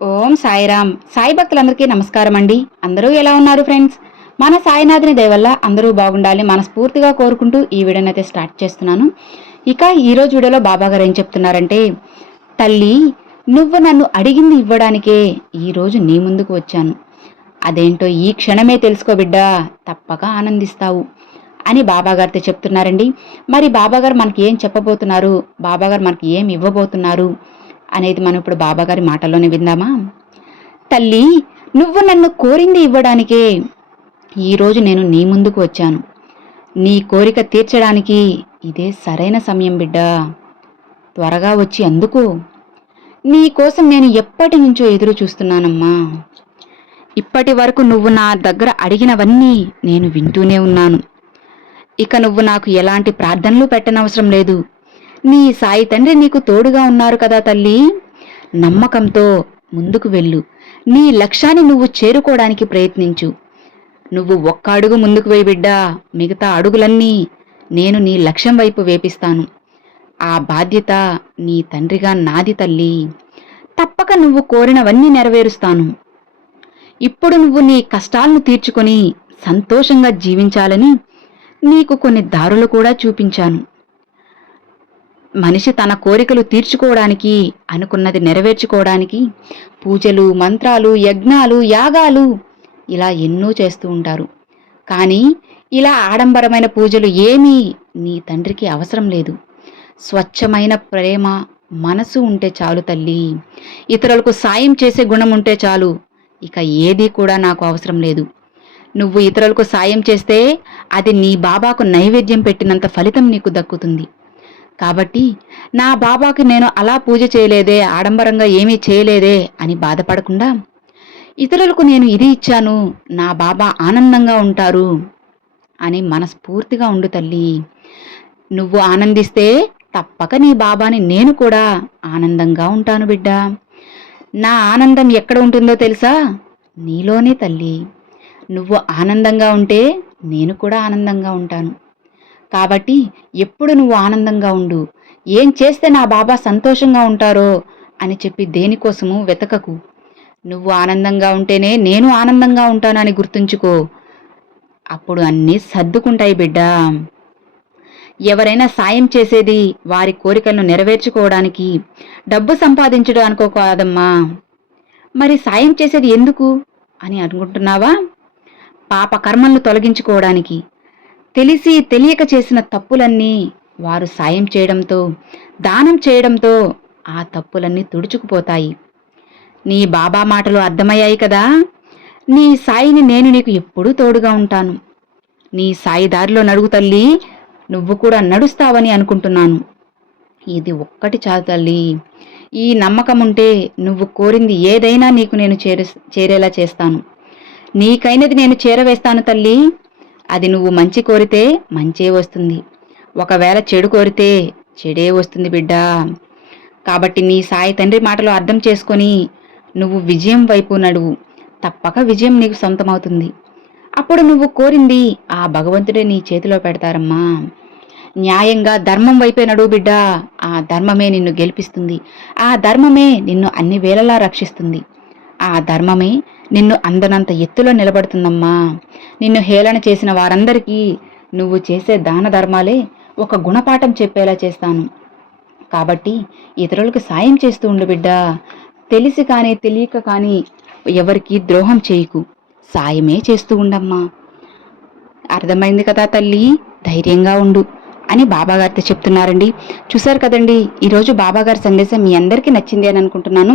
ఓం సాయిరామ్. సాయి భక్తులందరికీ నమస్కారం అండి. అందరూ ఎలా ఉన్నారు ఫ్రెండ్స్? మన సాయినాథుని దయవల్ల అందరూ బాగుండాలి మనస్ఫూర్తిగా కోరుకుంటూ ఈ వీడియోని అయితే స్టార్ట్ చేస్తున్నాను. ఇక ఈరోజు వీడియోలో బాబా గారు ఏం చెప్తున్నారంటే తల్లి నువ్వు నన్ను అడిగింది ఇవ్వడానికే ఈరోజు నీ ముందుకు వచ్చాను. అదేంటో ఈ క్షణమే తెలుసుకో బిడ్డా తప్పక ఆనందిస్తావు అని బాబాగారితో చెప్తున్నారండి. మరి బాబాగారు మనకి ఏం చెప్పబోతున్నారు? బాబాగారు మనకి ఏం ఇవ్వబోతున్నారు? అనేది మనం ఇప్పుడు బాబాగారి మాటల్లోనే విందామా? తల్లి నువ్వు నన్ను కోరింది ఇవ్వడానికే ఈరోజు నేను నీ ముందుకు వచ్చాను. నీ కోరిక తీర్చడానికి ఇదే సరైన సమయం బిడ్డా. త్వరగా వచ్చి అందుకు. నీ కోసం నేను ఎప్పటి నుంచో ఎదురు చూస్తున్నానమ్మా. ఇప్పటి వరకు నువ్వు నా దగ్గర అడిగినవన్నీ నేను వింటూనే ఉన్నాను. ఇక నువ్వు నాకు ఎలాంటి ప్రార్థనలు పెట్టనవసరం లేదు. నీ సాయి తండ్రి నీకు తోడుగా ఉన్నారు కదా తల్లి. నమ్మకంతో ముందుకు వెళ్ళు. నీ లక్ష్యాన్ని నువ్వు చేరుకోవడానికి ప్రయత్నించు. నువ్వు ఒక్క అడుగు ముందుకు వేయి బిడ్డా. మిగతా అడుగులన్నీ నేను నీ లక్ష్యం వైపు వేపిస్తాను. ఆ బాధ్యత నీ తండ్రిగా నాది తల్లి. తప్పక నువ్వు కోరినవన్నీ నెరవేరుస్తాను. ఇప్పుడు నువ్వు నీ కష్టాలను తీర్చుకొని సంతోషంగా జీవించాలని నీకు కొన్ని దారులు కూడా చూపించాను. మనిషి తన కోరికలు తీర్చుకోవడానికి అనుకున్నది నెరవేర్చుకోవడానికి పూజలు మంత్రాలు యజ్ఞాలు యాగాలు ఇలా ఎన్నో చేస్తూ ఉంటారు. కానీ ఇలా ఆడంబరమైన పూజలు ఏమీ నీ తండ్రికి అవసరం లేదు. స్వచ్ఛమైన ప్రేమ మనసు ఉంటే చాలు తల్లి. ఇతరులకు సాయం చేసే గుణం ఉంటే చాలు. ఇక ఏదీ కూడా నాకు అవసరం లేదు. నువ్వు ఇతరులకు సాయం చేస్తే అది నీ బాబాకు నైవేద్యం పెట్టినంత ఫలితం నీకు దక్కుతుంది. కాబట్టి నా బాబాకి నేను అలా పూజ చేయలేదే ఆడంబరంగా ఏమీ చేయలేదే అని బాధపడకుండా ఇతరులకు నేను ఇది ఇచ్చాను నా బాబా ఆనందంగా ఉంటారు అని మనస్ఫూర్తిగా ఉండు తల్లి. నువ్వు ఆనందిస్తే తప్పక నీ బాబాని నేను కూడా ఆనందంగా ఉంటాను బిడ్డ. నా ఆనందం ఎక్కడ ఉంటుందో తెలుసా? నీలోనే తల్లి. నువ్వు ఆనందంగా ఉంటే నేను కూడా ఆనందంగా ఉంటాను. కాబట్టి ఎప్పుడు నువ్వు ఆనందంగా ఉండు. ఏం చేస్తే నా బాబా సంతోషంగా ఉంటారో అని చెప్పి దేనికోసము వెతకకు. నువ్వు ఆనందంగా ఉంటేనే నేను ఆనందంగా ఉంటానని గుర్తుంచుకో. అప్పుడు అన్నీ సర్దుకుంటాయి బిడ్డా. ఎవరైనా సాయం చేసేది వారి కోరికలను నెరవేర్చుకోవడానికి డబ్బు సంపాదించడం అనుకో కాదమ్మా. మరి సాయం చేసేది ఎందుకు? అని అనుకుంటున్నావా? పాప కర్మలను తొలగించుకోవడానికి తెలిసి తెలియక చేసిన తప్పులన్నీ వారు సాయం చేయడంతో దానం చేయడంతో ఆ తప్పులన్నీ తుడుచుకుపోతాయి. నీ బాబా మాటలు అర్థమయ్యాయి కదా? నీ సాయిని నేను నీకు ఎప్పుడూ తోడుగా ఉంటాను. నీ సాయి దారిలో నడుగు తల్లి నువ్వు కూడా నడుస్తావని అనుకుంటున్నాను. ఇది ఒక్కటి చాలు తల్లి. ఈ నమ్మకం ఉంటే నువ్వు కోరింది ఏదైనా నీకు నేను చేరు చేరేలా చేస్తాను. నీకైనది నేను చేరవేస్తాను తల్లి. అది నువ్వు మంచి కోరితే మంచే వస్తుంది. ఒకవేళ చెడు కోరితే చెడే వస్తుంది బిడ్డా. కాబట్టి నీ సాయి తండ్రి మాటలు అర్థం చేసుకొని నువ్వు విజయం వైపు నడువు తప్పక విజయం నీకు సొంతమవుతుంది. అప్పుడు నువ్వు కోరింది ఆ భగవంతుడే నీ చేతిలో పెడతారమ్మా. న్యాయంగా ధర్మం వైపే నడువు బిడ్డా. ఆ ధర్మమే నిన్ను గెలిపిస్తుంది. ఆ ధర్మమే నిన్ను అన్ని వేళలా రక్షిస్తుంది. ఆ ధర్మమే నిన్ను అందనంత ఎత్తులో నిలబడుతుందమ్మా. నిన్ను హేళన చేసిన వారందరికీ నువ్వు చేసే దాన ధర్మాలే ఒక గుణపాఠం చెప్పేలా చేస్తాను. కాబట్టి ఇతరులకు సాయం చేస్తూ ఉండు బిడ్డా. తెలిసి కానీ తెలియక కానీ ఎవరికి ద్రోహం చేయకు. సాయమే చేస్తూ ఉండమ్మా. అర్థమైంది కదా తల్లి? ధైర్యంగా ఉండు అని బాబాగారితో చెప్తున్నారండి. చూశారు కదండి ఈరోజు బాబాగారి సందేశం మీ అందరికీ నచ్చింది అని అనుకుంటున్నాను.